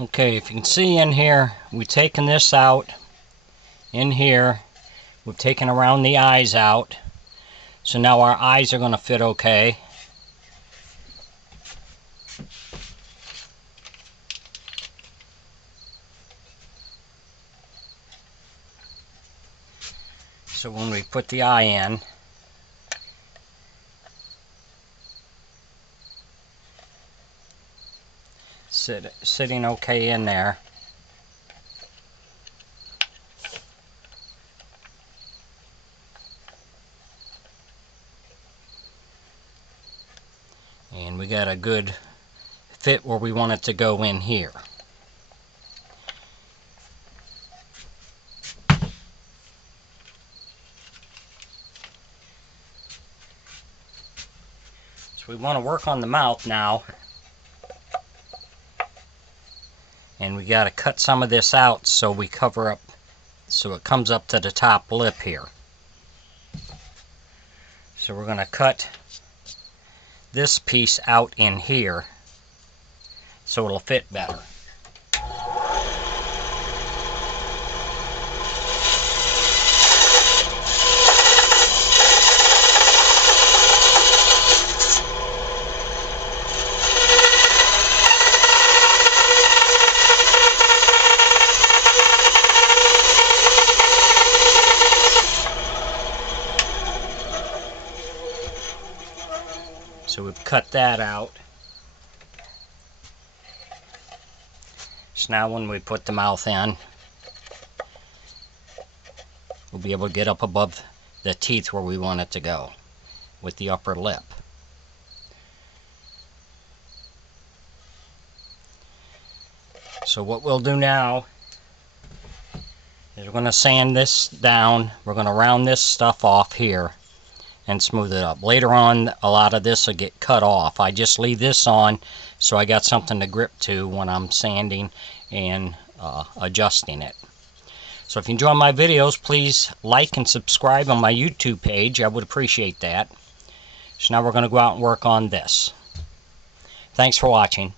Okay, if you can see in here, we've taken this out. In here, we've taken around the eyes out. So now our eyes are going to fit okay. So when we put the eye in, sitting okay in there. And we got a good fit where we want it to go in here. So we want to work on the mouth now. And we got to cut some of this out so we cover up, so it comes up to the top lip here. So we're going to cut this piece out in here so it'll fit better. So we've cut that out. So now when we put the mouth in, we'll be able to get up above the teeth where we want it to go with the upper lip. So what we'll do now is we're going to sand this down. We're going to round this stuff off here and smooth it up. Later on, a lot of this will get cut off. I just leave this on so I got something to grip to when I'm sanding and adjusting it. So if you enjoy my videos, please like and subscribe on my YouTube page. I would appreciate that. So now we're going to go out and work on this. Thanks for watching.